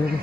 bekliyorum.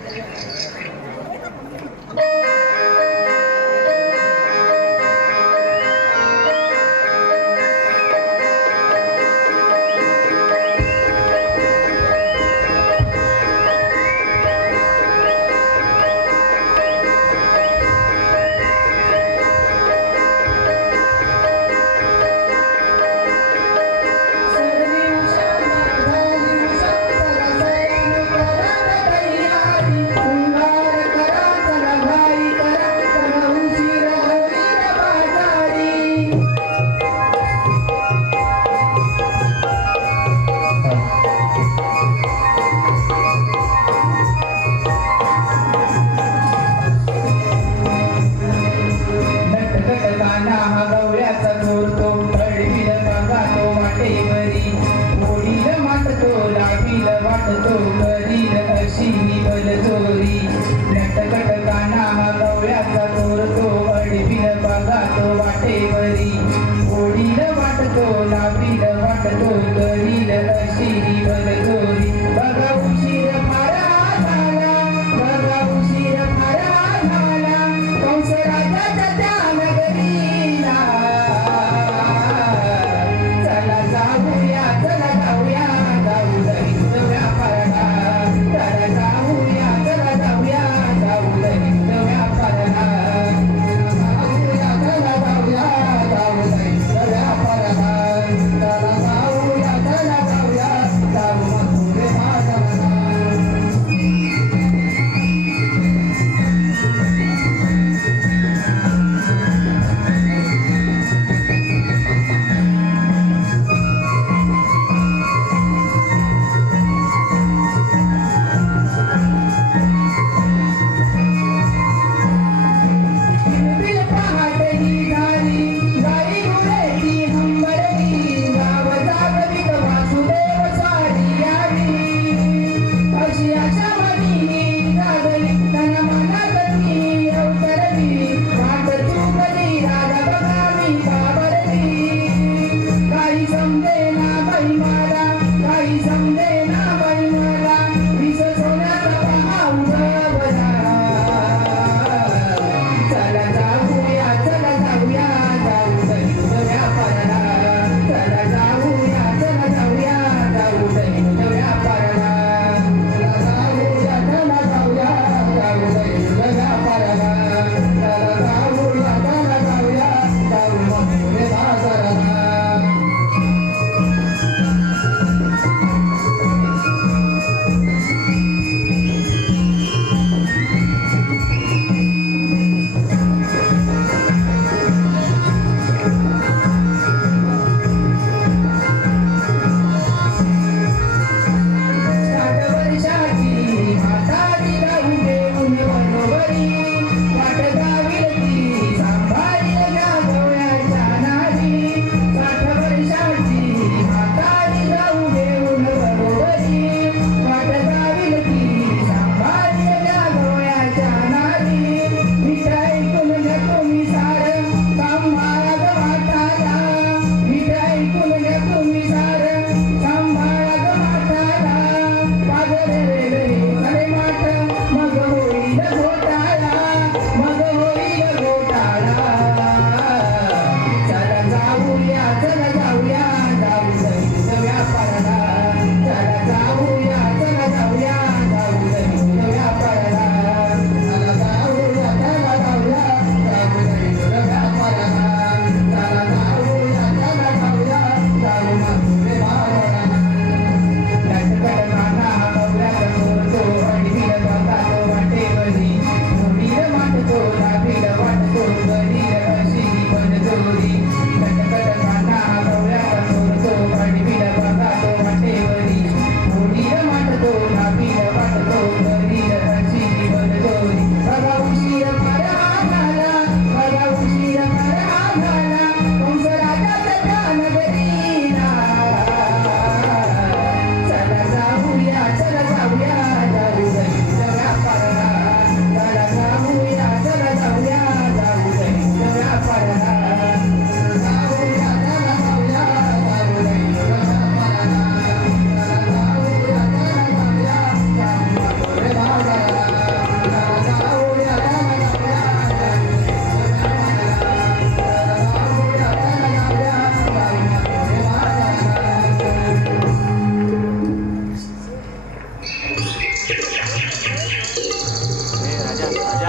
काय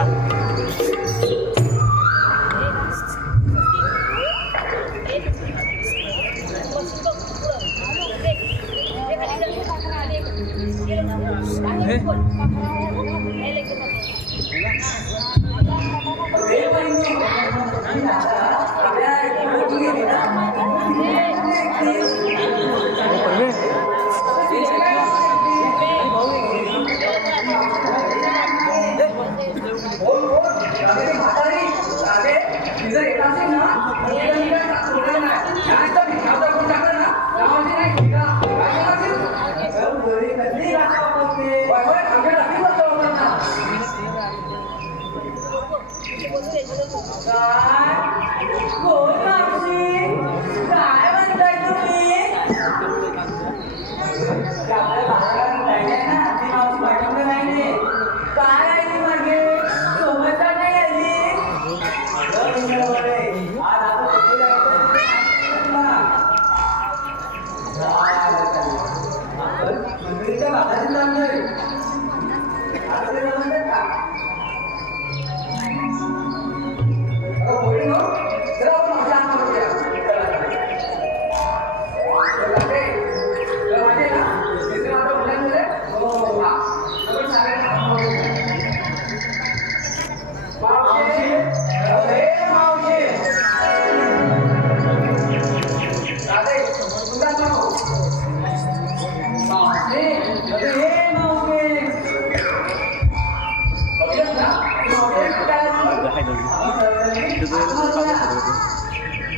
我操作呀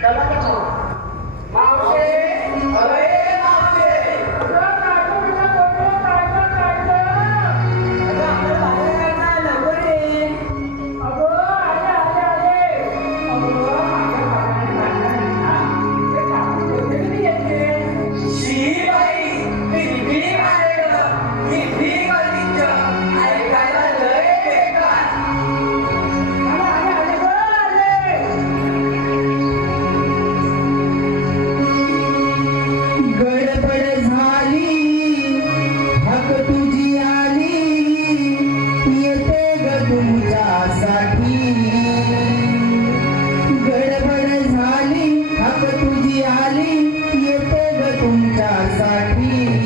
我操作 tum kya me.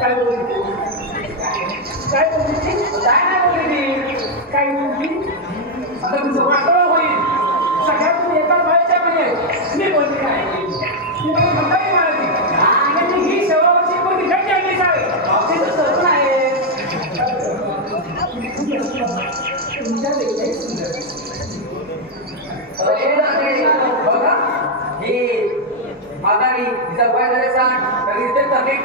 काय बोलली काय बोलली काय काय बोलली आता तुझं होईल. सगळ्यात तू एका व्हायच्या म्हणजे मी काय आणि ही सेवा आहे. बघा. हे तिचा पाय झाले सांग. तरी ते तकलीफ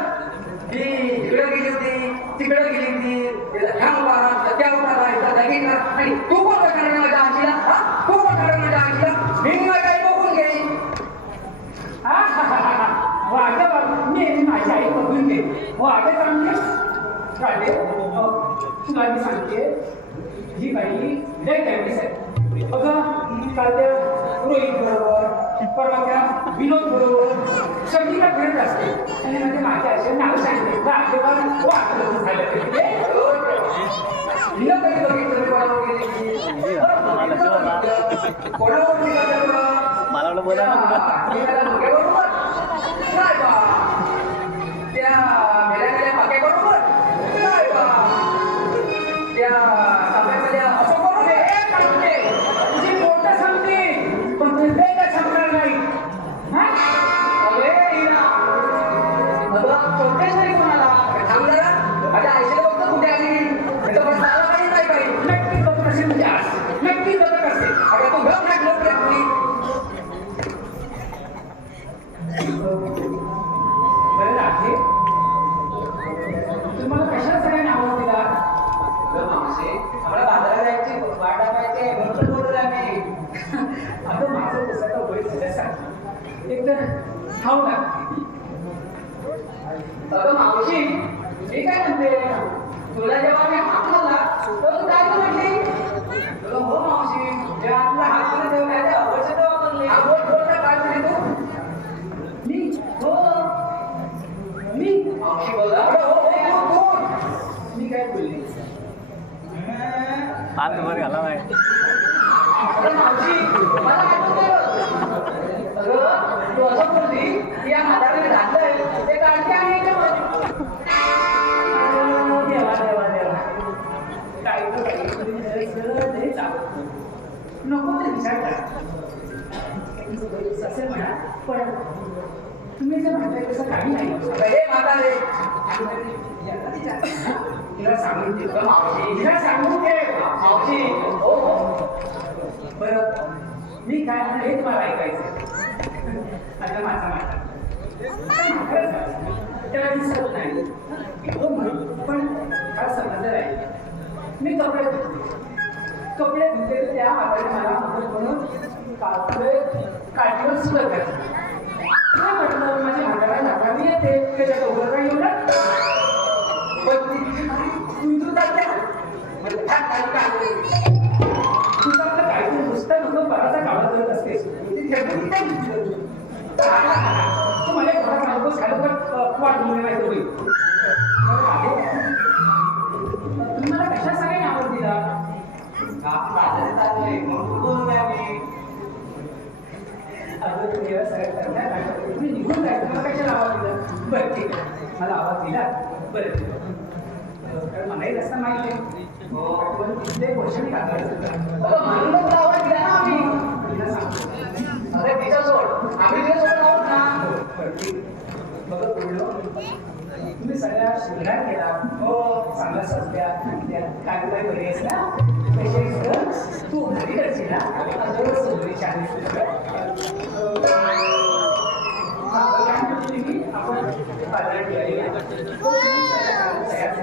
तुला मी सांगते ही बाई लय टॅमिस आहे बघा काल त्या रोहित बरोबर परवा त्या विनोद बरोबर सगळीला फिरत असते. आणि म्हणजे माझ्या असे नाव सांगते वाटलं झालं मला त्या করবে যদি কোনো লাভ হবে আমরা अरे माता रे तिला सांगून दे मावशी तिला सांगून दे हो. बरं मी काय म्हणलं हे तुम्हाला ऐकायचं आता माझा माता त्याला दिसत नाही पण काय समजलं आहे मी कपडे कपडे धुतले त्या हाताने मला म्हणून कापडे काढून सुद्धा करायचं काय म्हटलं? माझ्या हाताला लागला मी येते. त्याच्यात उभं काही तिची तुझं चालते काय? तुझं आपलं काय तू नुसतं नुसतं बराचा कामात करत असतेस. ती काय तू माझ्या घरात सांगतोस खायला वाट नाही तयार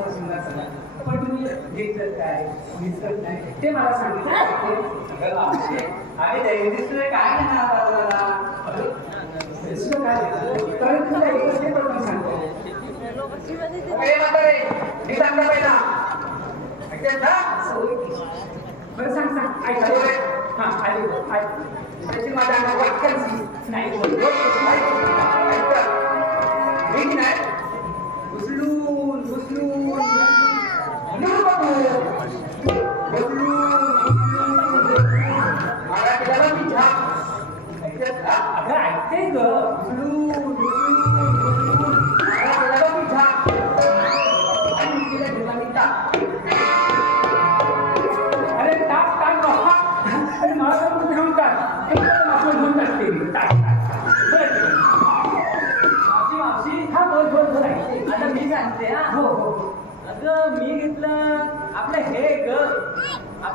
झाला पण तुम्ही घेतलं काय मिसळ काय ते मला सांगितलं आणि दैनिक काय काय कारण तुला सांगतो मी सांगतो पहिला. त्यांना बरं सांग सांग ऐकलं हां आले त्याची माझ्या वाक्यांची नाही ठीक नाही उचलून उचलून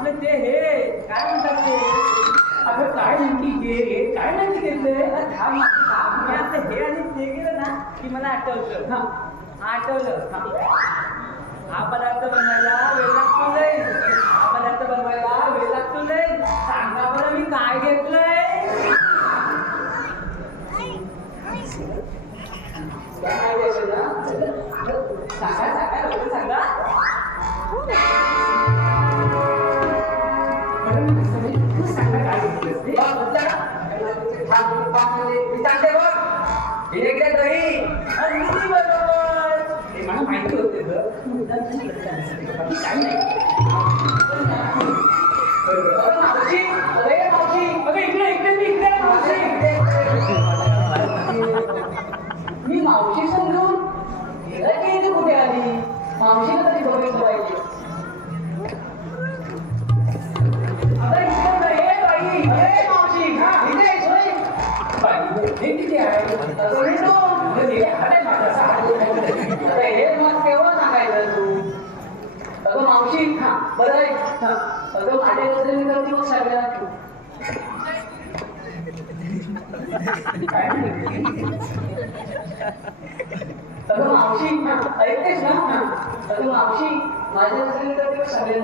आपलं ते हे काय म्हणतात ते? आपलं काय नक्की हे काय नक्की घेतलंय मी आता हे आणि ते गेलं ना की मला आठवलं. हा. आठवलं. हा. আগুন পাখি अगं मावशी ऐकतेस ना? तर मावशी माझ्या असेल तर ते सगळे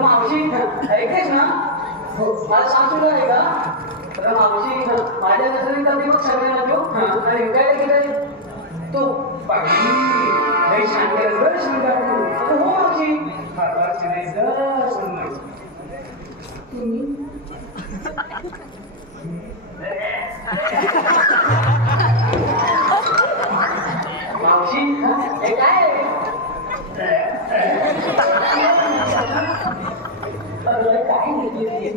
मावशी ऐकतेस ना? हो, मला सांगतो का मावशी माझ्या नसेल तर ते मग सगळे ना काय आणि તો બાકી જય શંકર દર્શન કરતું કોજી ભગવાનને દર્શન તુમી માવજી એ કાય અરે કાય નહીં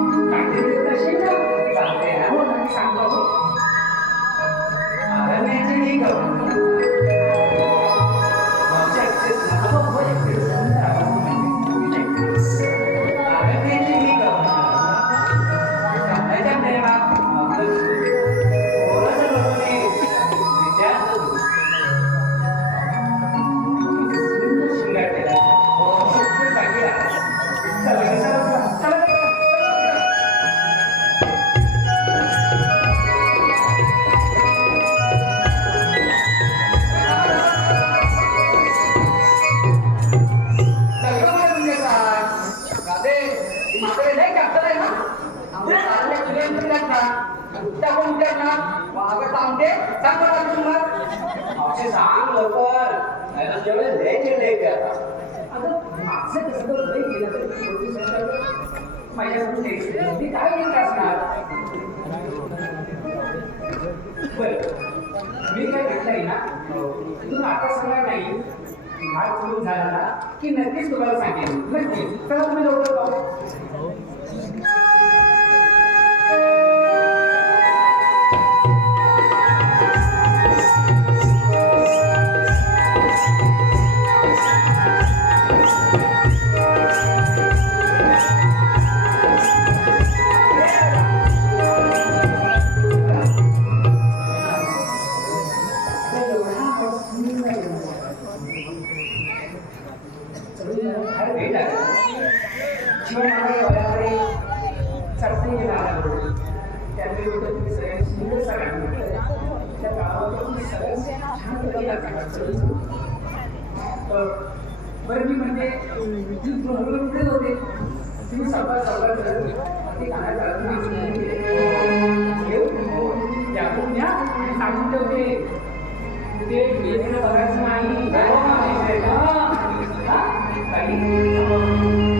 पामटे सांग मला तू मग अक्षय सांग लवकर. नाही तर जेवढे लय चिडले ते आता. माझं कसं करून लय गेलं तर माझ्याकडून मी काय घेत असणार? बरं. मी काय घेत नाही ना? तुला आता सांगणार नाही. भाग चुकून झाला ना? की नक्कीच तुम्हाला सांगेन. नक्कीच. चला तुम्ही लवकर पाहू भेट शिवाय मला येणार होतं तुम्ही सुंदर सगळ्यांनी त्या काळामध्ये तुम्ही छान बरं मी म्हणजे विद्युत प्रॉब्लेम होते तुम्ही सकाळ सकाळ करत ते त्यातून घ्या सांगून ठेवते ते बघायचं नाही हा. हा?